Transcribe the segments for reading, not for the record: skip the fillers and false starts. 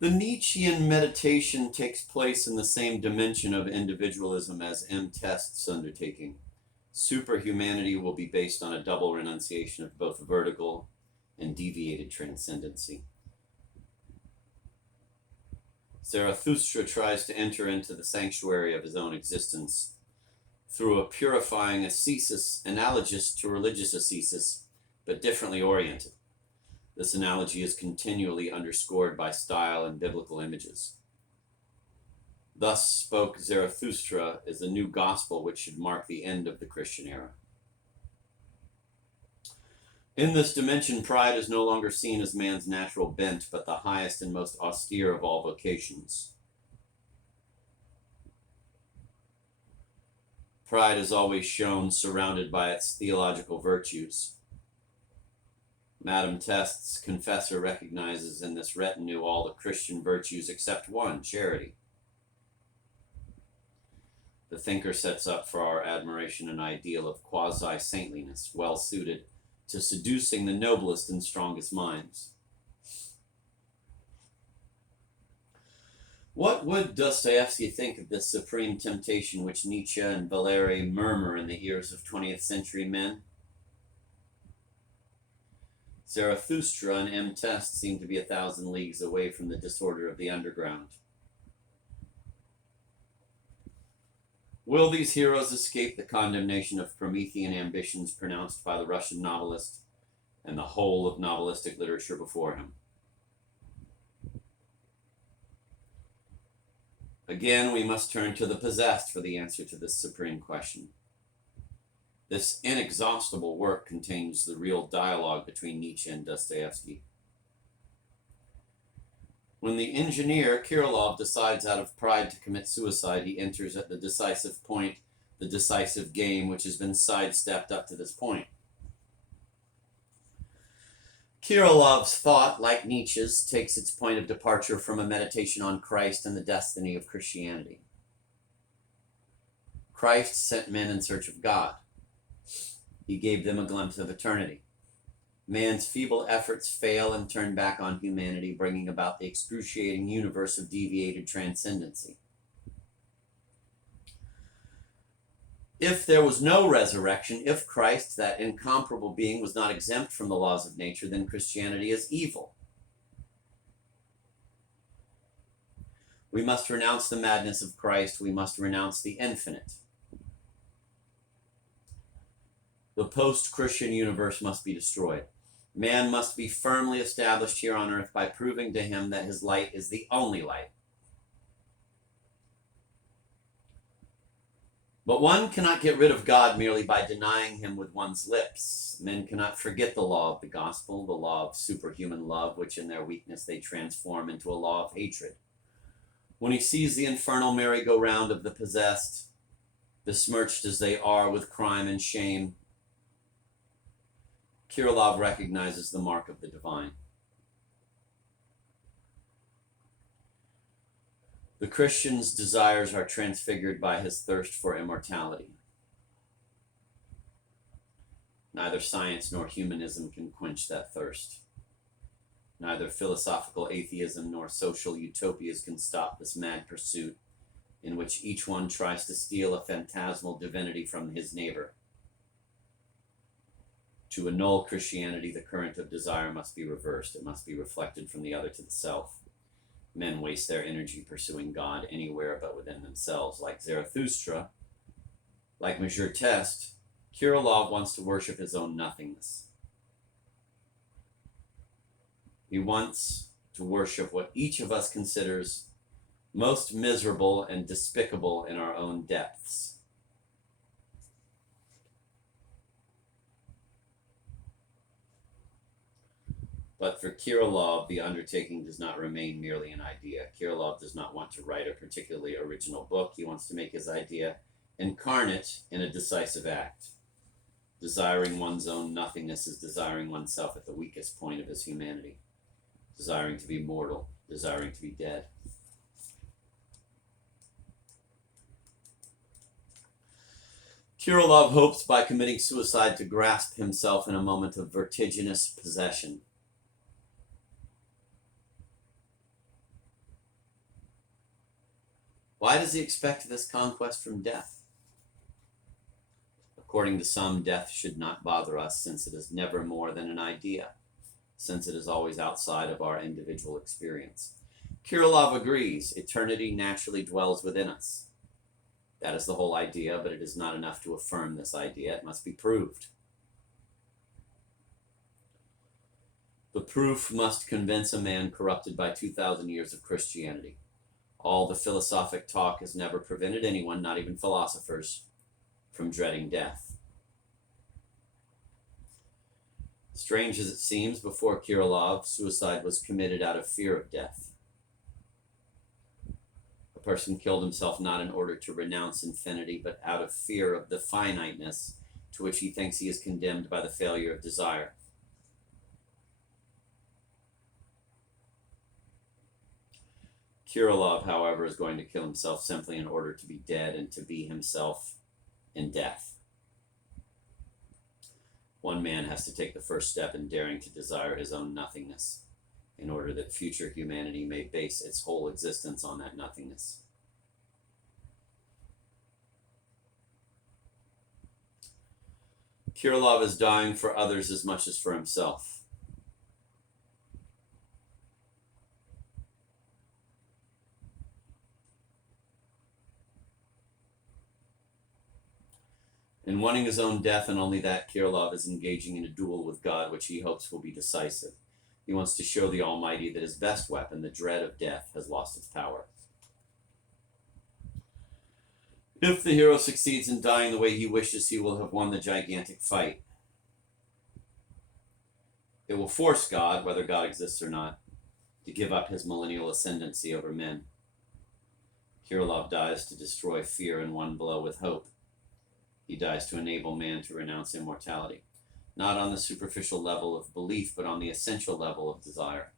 The Nietzschean meditation takes place in the same dimension of individualism as M. Test's undertaking. Superhumanity will be based on a double renunciation of both vertical and deviated transcendency. Zarathustra tries to enter into the sanctuary of his own existence through a purifying ascesis analogous to religious ascesis, but differently oriented. This analogy is continually underscored by style and biblical images. Thus spoke Zarathustra is a new gospel which should mark the end of the Christian era. In this dimension, pride is no longer seen as man's natural bent, but the highest and most austere of all vocations. Pride is always shown surrounded by its theological virtues. Madame Test's confessor recognizes in this retinue all the Christian virtues except one, charity. The thinker sets up for our admiration an ideal of quasi-saintliness, well suited to seducing the noblest and strongest minds. What would Dostoevsky think of this supreme temptation which Nietzsche and Valery murmur in the ears of 20th century men? Zarathustra and M. Test seem to be 1,000 leagues away from the disorder of the underground. Will these heroes escape the condemnation of Promethean ambitions pronounced by the Russian novelist and the whole of novelistic literature before him? Again, we must turn to the possessed for the answer to this supreme question. This inexhaustible work contains the real dialogue between Nietzsche and Dostoevsky. When the engineer, Kirillov, decides out of pride to commit suicide, he enters at the decisive point, the decisive game which has been sidestepped up to this point. Kirillov's thought, like Nietzsche's, takes its point of departure from a meditation on Christ and the destiny of Christianity. Christ sent men in search of God. He gave them a glimpse of eternity. Man's feeble efforts fail and turn back on humanity, bringing about the excruciating universe of deviated transcendency. If there was no resurrection, if Christ, that incomparable being, was not exempt from the laws of nature, then Christianity is evil. We must renounce the madness of Christ. We must renounce the infinite. The post-Christian universe must be destroyed. Man must be firmly established here on earth by proving to him that his light is the only light. But one cannot get rid of God merely by denying him with one's lips. Men cannot forget the law of the gospel, the law of superhuman love, which in their weakness they transform into a law of hatred. When he sees the infernal merry-go-round of the possessed, besmirched as they are with crime and shame, Kirillov recognizes the mark of the divine. The Christian's desires are transfigured by his thirst for immortality. Neither science nor humanism can quench that thirst. Neither philosophical atheism nor social utopias can stop this mad pursuit in which each one tries to steal a phantasmal divinity from his neighbor. To annul Christianity, the current of desire must be reversed. It must be reflected from the other to the self. Men waste their energy pursuing God anywhere but within themselves. Like Zarathustra, like M. Test, Kirillov wants to worship his own nothingness. He wants to worship what each of us considers most miserable and despicable in our own depths. But for Kirillov, the undertaking does not remain merely an idea. Kirillov does not want to write a particularly original book. He wants to make his idea incarnate in a decisive act. Desiring one's own nothingness is desiring oneself at the weakest point of his humanity. Desiring to be mortal, desiring to be dead. Kirillov hopes by committing suicide to grasp himself in a moment of vertiginous possession. Why does he expect this conquest from death? According to some, death should not bother us, since it is never more than an idea, since it is always outside of our individual experience. Kirillov agrees, eternity naturally dwells within us. That is the whole idea, but it is not enough to affirm this idea. It must be proved. The proof must convince a man corrupted by 2,000 years of Christianity. All the philosophic talk has never prevented anyone, not even philosophers, from dreading death. Strange as it seems, before Kirillov, suicide was committed out of fear of death. A person killed himself not in order to renounce infinity, but out of fear of the finiteness to which he thinks he is condemned by the failure of desire. Kirillov, however, is going to kill himself simply in order to be dead and to be himself in death. One man has to take the first step in daring to desire his own nothingness, in order that future humanity may base its whole existence on that nothingness. Kirillov is dying for others as much as for himself. In wanting his own death and only that, Kirillov is engaging in a duel with God, which he hopes will be decisive. He wants to show the Almighty that his best weapon, the dread of death, has lost its power. If the hero succeeds in dying the way he wishes, he will have won the gigantic fight. It will force God, whether God exists or not, to give up his millennial ascendancy over men. Kirillov dies to destroy fear in one blow with hope. He dies to enable man to renounce immortality, not on the superficial level of belief, but on the essential level of desire.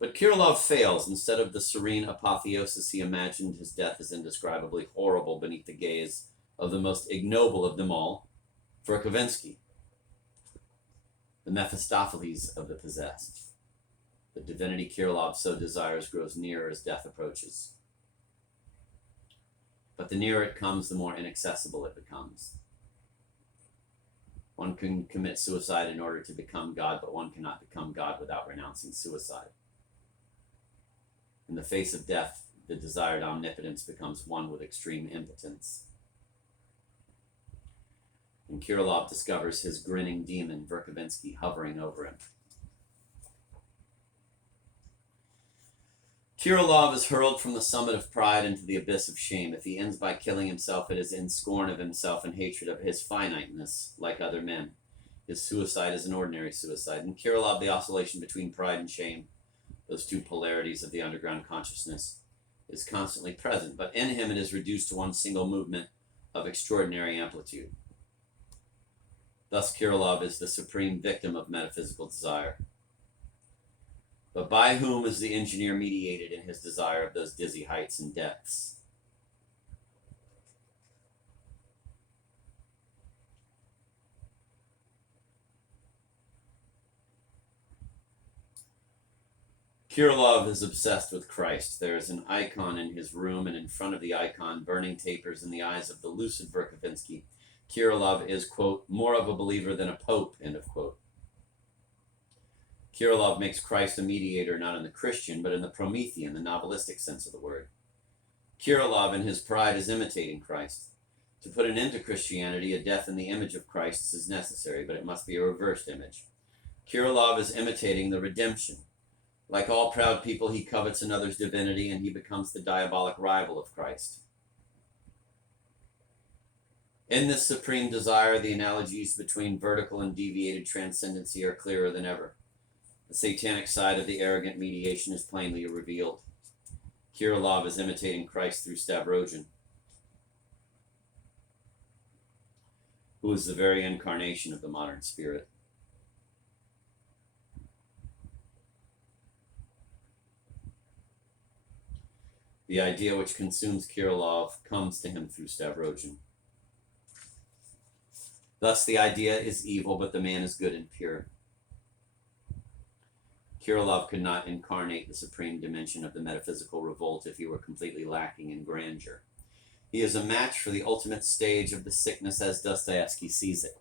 But Kirillov fails. Instead of the serene apotheosis he imagined, his death is indescribably horrible beneath the gaze of the most ignoble of them all, Verkovensky, the Mephistopheles of the possessed. The divinity Kirillov so desires grows nearer as death approaches. But the nearer it comes, the more inaccessible it becomes. One can commit suicide in order to become God, but one cannot become God without renouncing suicide. In the face of death, the desired omnipotence becomes one with extreme impotence. And Kirillov discovers his grinning demon, Verkovensky, hovering over him. Kirillov is hurled from the summit of pride into the abyss of shame. If he ends by killing himself, it is in scorn of himself and hatred of his finiteness, like other men. His suicide is an ordinary suicide. In Kirillov, the oscillation between pride and shame, those two polarities of the underground consciousness, is constantly present, but in him it is reduced to one single movement of extraordinary amplitude. Thus Kirillov is the supreme victim of metaphysical desire. But by whom is the engineer mediated in his desire of those dizzy heights and depths? Kirillov is obsessed with Christ. There is an icon in his room, and in front of the icon, burning tapers in the eyes of the lucid Verkovensky, Kirillov is, quote, more of a believer than a pope, end of quote. Kirillov makes Christ a mediator not in the Christian, but in the Promethean, the novelistic sense of the word. Kirillov, in his pride, is imitating Christ. To put an end to Christianity, a death in the image of Christ is necessary, but it must be a reversed image. Kirillov is imitating the redemption. Like all proud people, he covets another's divinity, and he becomes the diabolic rival of Christ. In this supreme desire, the analogies between vertical and deviated transcendency are clearer than ever. The satanic side of the arrogant mediation is plainly revealed. Kirillov is imitating Christ through Stavrogin, who is the very incarnation of the modern spirit. The idea which consumes Kirillov comes to him through Stavrogin. Thus the idea is evil, but the man is good and pure. Kirillov could not incarnate the supreme dimension of the metaphysical revolt if he were completely lacking in grandeur. He is a match for the ultimate stage of the sickness as Dostoevsky sees it.